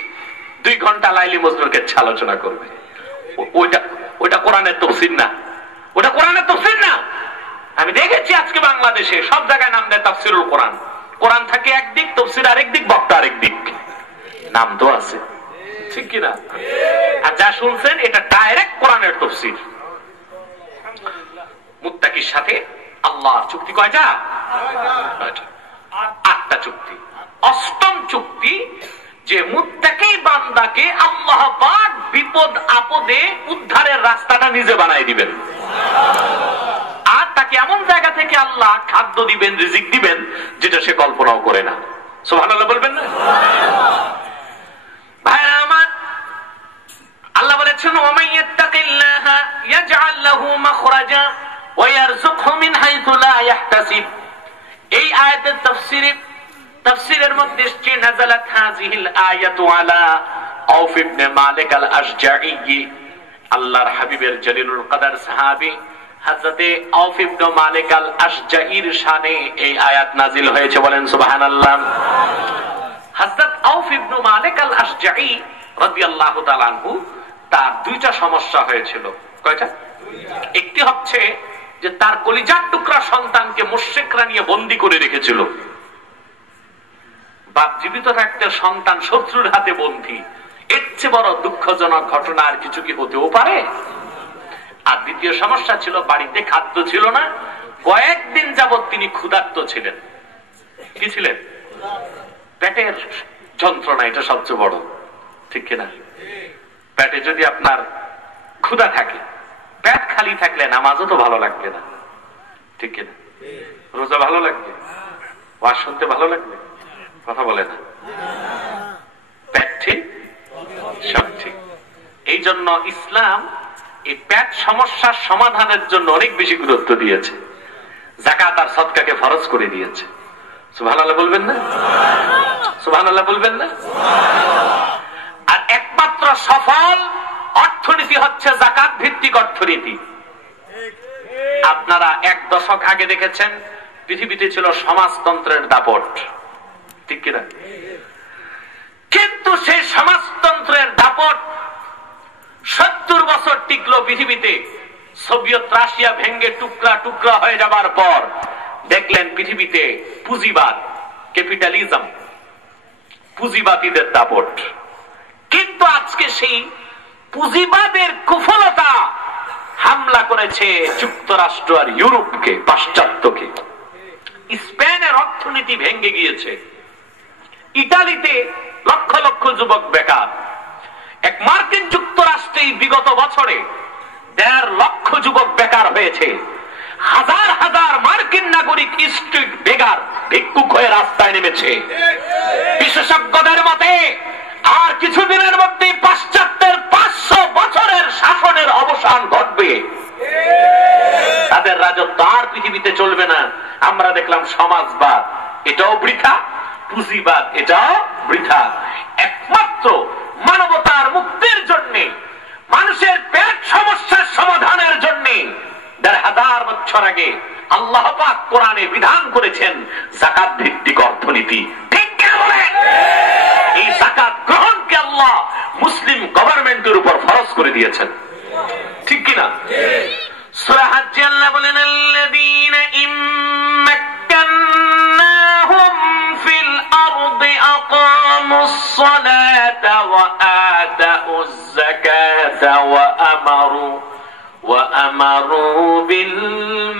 2 ঘন্টা লাইলি মজনুর কেচ্ছা আলোচনা করবে। ওইটা কোরআনের তাফসীর না, ওটা কোরআনের তাফসীর না। আমি দেখেছি আজকে বাংলাদেশে সব জায়গায় নাম দেয় তাফসীরুল কোরআন। কোরআন থাকে একদিক, তাফসীর আরেক দিক, বক্তা আরেক দিক, নাম তো আছে, ঠিক কিনা? আর যা শুনছেন এটা ডাইরেক্ট কোরআনের তাফসীর। মুত্তাকির সাথে আল্লাহর চুক্তি কয়টা? 8টা চুক্তি। 8ম চুক্তি যে মুত্তাকি বান্দাকে আল্লাহ পাক বিপদ আপদে উদ্ধারের রাস্তাটা নিজে বানায় দিবেন, আর তাকে এমন জায়গা থেকে আল্লাহ খাদ্য দিবেন, রিজিক দিবেন যেটা সে কল্পনাও করে না। সুবহানাল্লাহ বলবেন না? ভাইরা আমার, আল্লাহ বলেছেন ওয়ামান ইয়াত্তাকিল্লাহা ইয়াজআল লাহু মাখরাজা ওয়া ইয়ারযুকহু মিন হাইথু লা ইয়াহতাসিব। এই আয়াতের তাফসীরের মধ্যে এসেছে নাযালাত হাযিহিল আয়াতু আলা আউফ ইবনে মালিক আল আশজাঈ। আল্লাহর হাবিবের জলিলুল কদর সাহাবী হযরতে আউফ ইবনে মালিক আল আশজাঈর শানে এই আয়াত নাযিল হয়েছে, বলেন সুবহানাল্লাহ। হযরত আউফ ইবনে মালিক আল আশজাঈ রাদিয়াল্লাহু তাআলা আনহু, তার 2টা সমস্যা হয়েছিল। কয়টা? একটি হচ্ছে যে তার কলিজার টুকরা সন্তানকে মুশরিকরা নিয়ে বন্দী করে রেখেছিল। বাপ জীবিত থাকতে সন্তান শত্রুর হাতে বন্দী, এর চেয়ে বড় দুঃখজনক ঘটনা আর কিছু কি হতেও পারে? আর দ্বিতীয় সমস্যা ছিল বাড়িতে খাদ্য ছিল না, কয়েকদিন যাবৎ তিনি ক্ষুধার্ত ছিলেন। কি ছিলেন? পেটের যন্ত্রণা, এটা সবচেয়ে বড়, ঠিক কিনা? পেটে যদি আপনার ক্ষুধা থাকে, পেট খালি থাকলে নামাজও তো ভালো লাগবে না, ঠিক কিনা? রোজা ভালো লাগবে, ওয়াজ শুনতে ভালো লাগবে, কথা বলে না। পেট ঠিক, সব ঠিক। এই জন্য ইসলাম এই পেট সমস্যার সমাধানের জন্য অনেক বেশি গুরুত্ব দিয়েছে। যাকাত আর সদকাকে ফরজ করে দিয়েছে। সুবহানাল্লাহ বলবেন না? সুবহানাল্লাহ বলবেন না? আর একমাত্র সফল অর্থনীতি হচ্ছে যাকাত ভিত্তিক অর্থনীতি। আপনারা 1 দশক আগে দেখেছেন পৃথিবীতে ছিল সমাজতন্ত্রের দাপট, ঠিক কিনা? কিন্তু সেই সমাজতন্ত্রের দাপট 70 বছর টিকলো পৃথিবীতে। সোভিয়েত রাশিয়া ভেঙে টুকরা টুকরা হয়ে যাবার পর দেখলেন পৃথিবীতে পুঁজিবাদ, ক্যাপিটালিজম, পুঁজিবাদীদের দাপট। কিন্তু আজকে সেই পুঁজিবাদের কুফলতা হামলা করেছে যুক্তরাষ্ট্র আর ইউরোপকে, পাশ্চাত্যকে। স্পেনের অর্থনীতি ভেঙে গিয়েছে। ইতালিতে লক্ষ লক্ষ যুবক বেকার। এক মার্কিন যুক্তরাষ্ট্রে বিগত বছরে 1.5 লক্ষ যুবক বেকার হয়েছে। হাজার হাজার মার্কিন নাগরিক স্ট্রিট বেগার, ভিক্ষুক হয়ে রাস্তায় নেমেছে। বিশেষজ্ঞদের মতে আর কিছুদিনের মধ্যে পাশ্চাত্যের 500 বছরের শাসনের অবসান ঘটবে। তাদের রাজত্ব আর পৃথিবীতে চলবে না। আমরা দেখলাম সমাজবাদ, এটাও বৃথা, পুঁজিবাদ, এটাও বৃথা। একমাত্র মানবতার মুক্তির জন্য, মানুষের পেট সমস্যার সমাধানের জন্য 1500 বছর আগে আল্লাহ পাক কোরআনে বিধান করেছেন যাকাত ভিত্তিক অর্থনীতি। ঠিক কি বলেন? এই যাকাত গ্রহণকে আল্লাহ মুসলিম গভর্নমেন্টের উপর ফরজ করে দিয়েছেন, ঠিক কি না? সূরা হজ্জে আল্লাহ বলেন আল্লাযীনা ইম্মাক্কান্নাহুম ফিল আরদি আকামুস সালাতা ওয়া আতাউয যাকাতা ওয়া আমারু বিল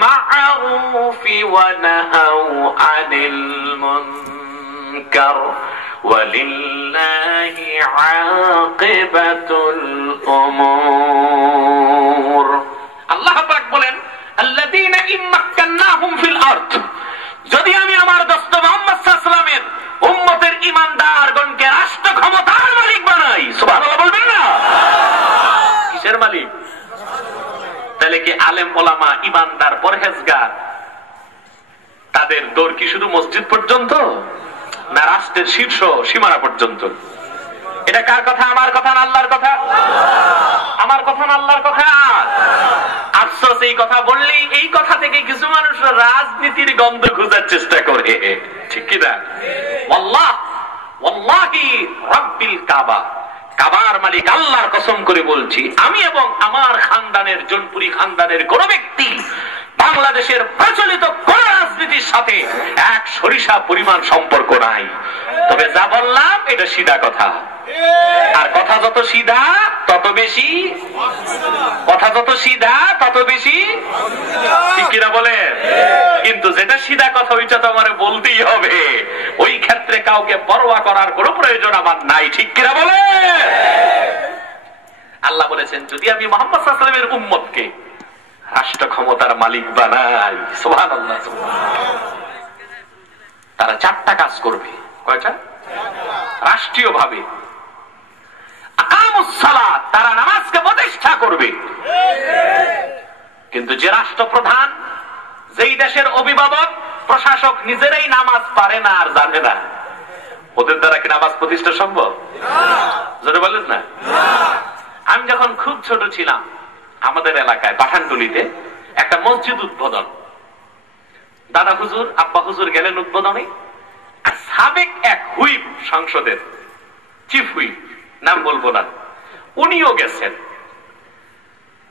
মা'রুফি ওয়া নাহাউ আনিল মুনকার ওয়ালিল্লাহি আকিবাতুল উমুর। আল্লাহ পাক বলেন আল্লাযীনা ইম্মাক্কান্নাহুম ফিল আরদ, যদি আমি আমার দোস্ত মুহাম্মদ সাল্লাল্লাহু আলাইহি ওয়াসাল্লামের উম্মতের ঈমানদারগণকে রাষ্ট্র ক্ষমতার মালিক বানাই, সুবহানাল্লাহ বলবেন না? কিসের মালিক? তাহলে কি আলেম ওলামা ঈমানদার পরহেজগার তাদের দৌড় কি শুধু মসজিদ পর্যন্ত, না রাষ্ট্রের শীর্ষ সীমানা পর্যন্ত? এটা কার কথা? আমার কথা না আল্লাহর কথা? আমার কথা না আল্লাহর কথা? আফসোস, এই কথা বললেই এই কথা থেকে কিছু মানুষ রাজনীতির গন্ধ খোঁজার চেষ্টা করে, ঠিক কিনা? ওয়াল্লাহি রাব্বিল কাবা, কাবার মালিক আল্লাহর কসম করে বলছি, আমি এবং আমার খানদানের, জনপুরি খানদানের কোন ব্যক্তি বাংলাদেশের প্রচলিত কোন রাজনীতির সাথে এক সরিষা পরিমাণ সম্পর্ক নাই। তবে যা বললাম এটা সিধা কথা, আর কথা যত সিধা তত বেশি, কথা যত সিধা তত বেশি, ঠিক কিনা বলে? কিন্তু যেটা সিধা কথা ওইটা তো আমার বলতেই হবে, ওই ক্ষেত্রে কাউকে পরোয়া করার কোনো প্রয়োজন আমার নাই, ঠিক কিনা বলে? আল্লাহ বলেছেন, যদি আমি মুহাম্মদ সাল্লাল্লাহু আলাইহি ওয়াসাল্লামের উম্মতকে রাষ্ট্র ক্ষমতার মালিক বানাই, সুবহানাল্লাহ, তারা চারটা কাজ করবে। কয়টা? রাষ্ট্রীয় ভাবে আকামুস সালাত, তারা নামাজকে প্রতিষ্ঠা করবে। কিন্তু যে রাষ্ট্রপ্রধান, যেই দেশের অভিভাবক, প্রশাসক নিজেরাই নামাজ পারে না আর জানে না, ওদের দ্বারা কি নামাজ প্রতিষ্ঠা সম্ভব? জোরে বলেন না। আমি যখন খুব ছোট ছিলাম, আমাদের এলাকায় পাঠানটুলিতে একটা মসজিদ উদ্বোধন, দাদা হুজুর আব্বা হুজুর গেলেন উদ্বোধনে, আর সাবেক এক হুইপ, সংসদের চিফ হুইপ, নাম বলবো না, উনিও গেছেন।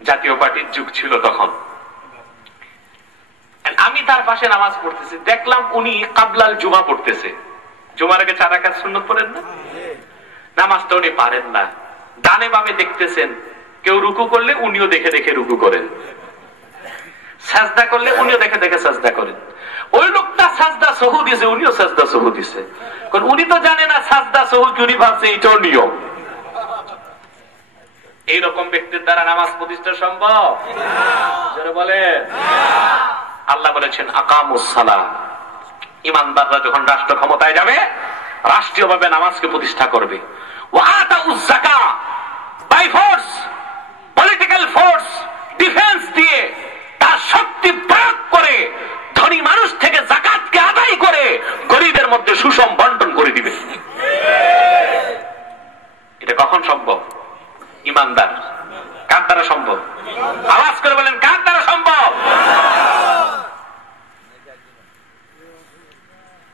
জাতীয় পার্টির যুগ ছিল তখন। আমি তার পাশে নামাজ পড়তেছি, দেখলাম উনি কাবলাল জুমা পড়তেছে। জুমার আগে 4 রাকাত সুন্নাত পড়েন না? নামাজটা উনি পারেন না। ডানে বামে দেখতেছেন, কেউ রুকু করলে উনিও দেখে দেখে রুকু করেন, সাজদা করলে উনিও দেখে দেখে সাজদা করেন। ওই লোকটা সাজদা সহু দিছে, উনিও সাজদা সহু দিছে। কারণ উনি তো জানে না সাজদা সহু কি, উনি ভাবছে এইটাও নিয়ম। এইরকম ব্যক্তির দ্বারা নামাজ প্রতিষ্ঠা সম্ভব? যারা বলে আল্লাহ বলেছেন আকামুস সালাত, ঈমানদাররা যখন রাষ্ট্র ক্ষমতায় যাবে রাষ্ট্রীয়ভাবে নামাজকে প্রতিষ্ঠা করবে। ওয়া আতাউজ যাকাত, by force, political force, defence দিয়ে, তার শক্তি প্রয়োগ করে ধনী মানুষ থেকে যাকাতকে আদায় করে গরিবের মধ্যে সুষম বন্টন করে দিবে। এটা কখন সম্ভব? ঈমানদার। কার দ্বারা সম্ভব? আওয়াজ করে বলেন, কার দ্বারা সম্ভব?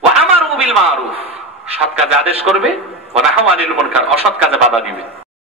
ওয়া আমারু বিল মারুফ, সৎ কাজে আদেশ করবে, ওয়া নাহা আনিল মুনকার, অসৎ কাজে বাধা দিবে।